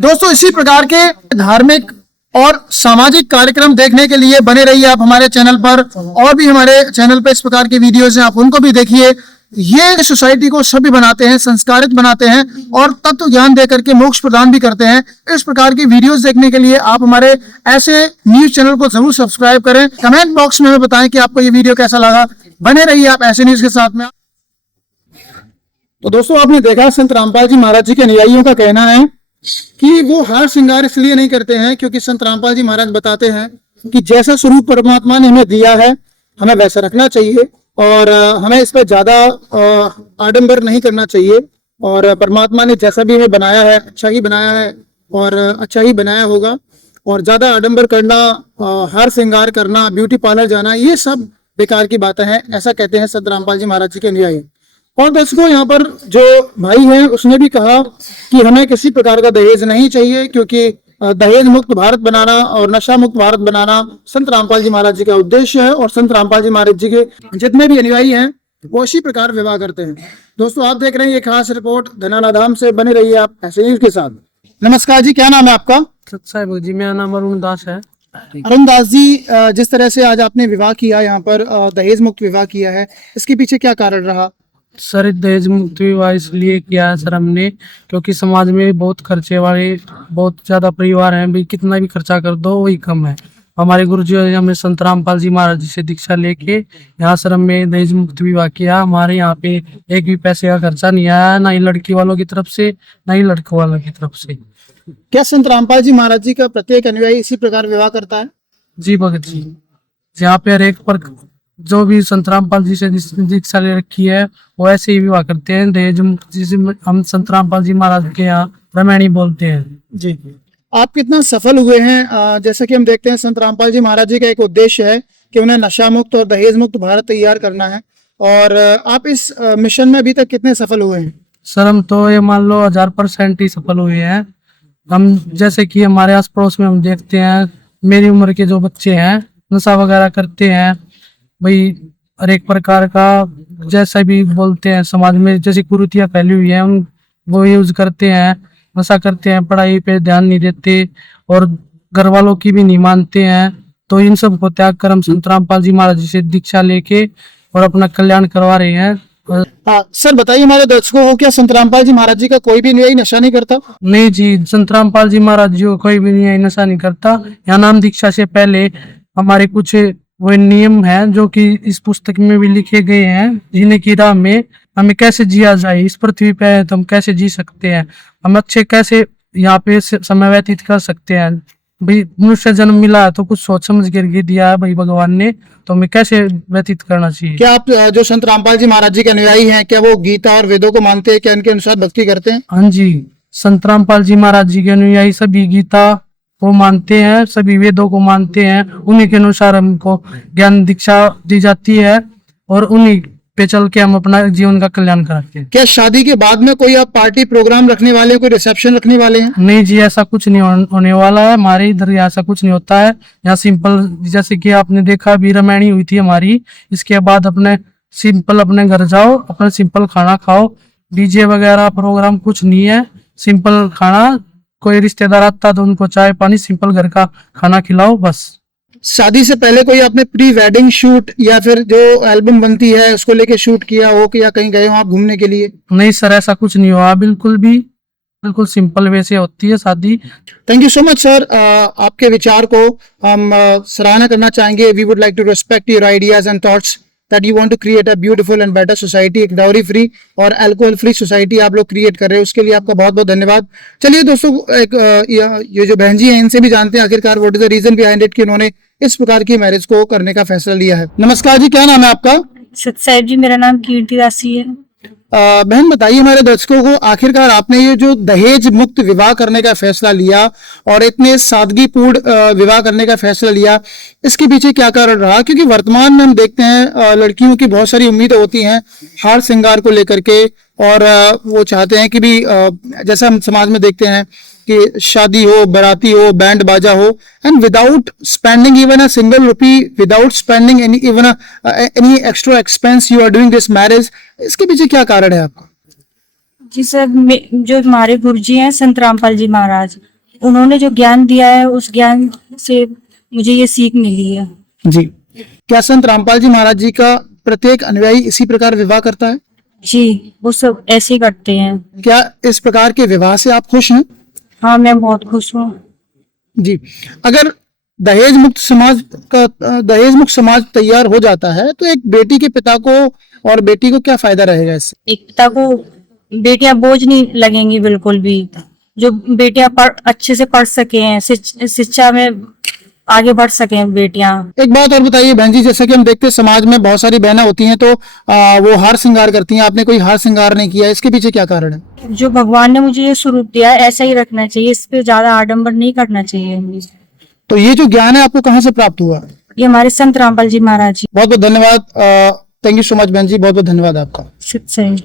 दोस्तों इसी प्रकार के धार्मिक और सामाजिक कार्यक्रम देखने के लिए बने रहिए आप हमारे चैनल पर। और भी हमारे चैनल पर इस प्रकार के वीडियोज हैं, आप उनको भी देखिए। ये सोसाइटी को सभ्य बनाते हैं, संस्कारित बनाते हैं और तत्व ज्ञान देकर के मोक्ष प्रदान भी करते हैं। इस प्रकार की वीडियोस देखने के लिए आप हमारे ऐसे न्यूज चैनल को जरूर सब्सक्राइब करें। कमेंट बॉक्स में हमें बताएं कि आपको ये वीडियो कैसा लगा। बने रहिए आप ऐसे न्यूज के साथ में। तो दोस्तों आपने देखा संत रामपाल जी महाराज जी के अनुयायियों का कहना है कि वो हार श्रृंगार इसलिए नहीं करते हैं क्योंकि संत रामपाल जी महाराज बताते हैं कि जैसा स्वरूप परमात्मा ने हमें दिया है हमें वैसा रखना चाहिए और हमें इस पर ज्यादा आडंबर नहीं करना चाहिए। और परमात्मा ने जैसा भी हमें बनाया है अच्छा ही बनाया है और अच्छा ही बनाया होगा। और ज्यादा आडंबर करना, हार श्रृंगार करना, ब्यूटी पार्लर जाना, ये सब बेकार की बातें हैं, ऐसा कहते हैं संत रामपाल जी महाराज जी के अनुयायी। और दर्शकों यहाँ पर जो भाई है उसने भी कहा कि हमें किसी प्रकार का दहेज नहीं चाहिए क्योंकि दहेज मुक्त भारत बनाना और नशा मुक्त भारत बनाना संत रामपाल जी महाराज जी का उद्देश्य है। और संत रामपाल जी महाराज जी के जितने भी अनुयायी हैं वो इसी प्रकार विवाह करते हैं। दोस्तों आप देख रहे हैं ये खास रिपोर्ट धनाना धाम से। बने रहिए आप ऐसे न्यूज के साथ। नमस्कार जी, क्या नाम है आपका? सत्साई जी, मेरा नाम अरुण दास है। अरुण दास जी, जिस तरह से आज आपने विवाह किया, यहाँ पर दहेज मुक्त विवाह किया है, इसके पीछे क्या कारण रहा? सर दहेज मुक्त विवाह इसलिए किया है सर हमने क्योंकि समाज में बहुत खर्चे वाले बहुत ज्यादा परिवार हैं, भी कितना भी खर्चा कर दो वही कम है। हमारे गुरु जी हमें संत रामपाल जी महाराज जी से दीक्षा लेके यहाँ सर हमने दहेज मुक्त विवाह किया। हमारे यहाँ पे एक भी पैसे का खर्चा नहीं आया, ना ही लड़की वालों की तरफ से ना ही लड़कों वालों की तरफ से। क्या संत रामपाल जी महाराज जी का प्रत्येक अनुयायी इसी प्रकार विवाह करता है? जी भगत जी, यहाँ पे हर एक पर जो भी संत रामपाल जी से दीक्षा ले रखी है वो ऐसे ही विवाह करते हैं। दहेज जिसे हम संत रामपाल जी महाराज के यहाँ रामायणी बोलते हैं। जी, आप कितना सफल हुए हैं? जैसा कि हम देखते हैं संत रामपाल जी महाराज जी का एक उद्देश्य है कि उन्हें नशा मुक्त और दहेज मुक्त भारत तैयार करना है। और आप इस मिशन में अभी तक कितने सफल हुए हैं? सर हम तो ये मान लो 1000% ही सफल हुए हैं। हम जैसे कि हमारे आस पड़ोस में हम देखते हैं मेरी उम्र के जो बच्चे हैं नशा वगैरह करते हैं, भाई हर एक प्रकार का जैसा भी बोलते हैं समाज में जैसी कुरीतियां फैली हुई है हम वो यूज करते हैं, नशा करते हैं, पढ़ाई पे ध्यान नहीं देते और घर वालों की भी नहीं मानते हैं। तो इन सब को त्याग कर हम संत रामपाल जी महाराज जी से दीक्षा लेके और अपना कल्याण करवा रहे हैं। सर बताइए हमारे दर्शकों को, क्या संत रामपाल जी महाराज जी का कोई भी अनुयायी नशा नहीं करता? नहीं जी, संत रामपाल जी महाराज जी को कोई भी अनुयायी नशा नहीं करता। यहाँ नाम दीक्षा से पहले हमारे कुछ वो नियम है जो कि इस पुस्तक में भी लिखे गए हैं, जीने की राह में हमें कैसे जिया जाए, इस पृथ्वी पे तो हम कैसे जी सकते हैं, हम अच्छे कैसे यहाँ पे समय व्यतीत कर सकते हैं। भाई मनुष्य जन्म मिला है तो कुछ सोच समझ कर दिया है भाई भगवान ने, तो हमें कैसे व्यतीत करना चाहिए। क्या आप जो संत रामपाल जी महाराज जी के अनुयायी हैं क्या वो गीता और वेदों को मानते हैं? क्या इनके अनुसार भक्ति करते हैं? हाँ जी, संत रामपाल जी महाराज जी के अनुयायी सभी गीता को मानते हैं, सभी वेदों को मानते हैं, उन्हीं के अनुसार हमको ज्ञान दीक्षा दी जाती है और उन्हीं पे चल के हम अपना जीवन का कल्याण कराते हैं। क्या शादी के बाद में कोई आप पार्टी प्रोग्राम रखने वाले हैं, कोई रिसेप्शन रखने वाले हैं? नहीं जी, ऐसा कुछ नहीं होने वाला है। हमारे इधर ऐसा कुछ नहीं होता है। यहाँ सिंपल जैसे कि आपने देखा अभी रामायणी हुई थी हमारी, इसके बाद अपने सिंपल अपने घर जाओ, अपना सिंपल खाना खाओ, डीजे वगैरह प्रोग्राम कुछ नहीं है, सिंपल खाना, कोई रिश्तेदार आता तो उनको चाय पानी सिंपल घर का खाना खिलाओ बस। शादी से पहले कोई आपने प्री वेडिंग शूट या फिर जो एल्बम बनती है उसको लेके शूट किया हो कि या कहीं गए हो आप घूमने के लिए? नहीं सर, ऐसा कुछ नहीं हुआ, बिल्कुल भी, बिल्कुल सिंपल वे से होती है शादी। Thank you so much sir, आपके विचार को हम सराहना करना चाहेंगे। We would like to respect your ideas and thoughts that you want to create a beautiful and better society, एक डाउरी फ्री और अल्कोहल फ्री सोसाइटी आप लोग क्रिएट कर रहे हैं, उसके लिए आपका बहुत बहुत धन्यवाद। चलिए दोस्तों, ये जो बहन जी हैं इनसे भी जानते हैं आखिरकार what is the reason behind it कि उन्होंने इस प्रकार की मैरिज को करने का फैसला लिया है। नमस्कार जी, क्या नाम है आपका? सत्साई जी, मेरा नाम कीर्ति दासी है। बहन बताइए हमारे दर्शकों को, आखिरकार आपने ये जो दहेज मुक्त विवाह करने का फैसला लिया और इतने सादगीपूर्ण विवाह करने का फैसला लिया, इसके पीछे क्या कारण रहा? क्योंकि वर्तमान में हम देखते हैं लड़कियों की बहुत सारी उम्मीदें होती हैं हार श्रृंगार को लेकर के और वो चाहते हैं कि भी जैसा हम समाज में देखते हैं कि शादी हो, बाराती हो, बैंड बाजा हो, and without spending even a single rupee, without spending any extra expense you are doing this marriage. इसके पीछे क्या कारण है आपका? जी सर, जो हमारे गुरुजी हैं संत रामपाल जी महाराज, उन्होंने जो ज्ञान दिया है उस ज्ञान से मुझे ये सीख मिली है। जी, क्या संत रामपाल जी महाराज जी का प्रत्येक अनुयायी इसी प्रकार विवाह करता है? जी, वो सब ऐसे ही करते हैं। क्या इस प्रकार के विवाह से आप खुश हैं? हाँ, मैं बहुत खुश हूँ। जी, अगर दहेज मुक्त समाज तैयार हो जाता है तो एक बेटी के पिता को और बेटी को क्या फायदा रहेगा इससे? एक पिता को बेटियां बोझ नहीं लगेंगी बिल्कुल भी। जो बेटियां अच्छे से पढ़ सके हैं, शिक्षा में आगे बढ़ सके बेटियां। एक बात और बताइए बहन जी, जैसे कि हम देखते हैं समाज में बहुत सारी बहनें होती हैं तो वो हार श्रृंगार करती हैं, आपने कोई हार श्रृंगार नहीं किया, इसके पीछे क्या कारण है? जो भगवान ने मुझे ये स्वरूप दिया है ऐसा ही रखना चाहिए, इस पे ज्यादा आडंबर नहीं करना चाहिए। तो ये जो ज्ञान है आपको कहाँ से प्राप्त हुआ? ये हमारे संत रामपाल जी महाराज जी। बहुत बहुत धन्यवाद। थैंक यू सो मच बहन जी, बहुत बहुत धन्यवाद आपका। सही।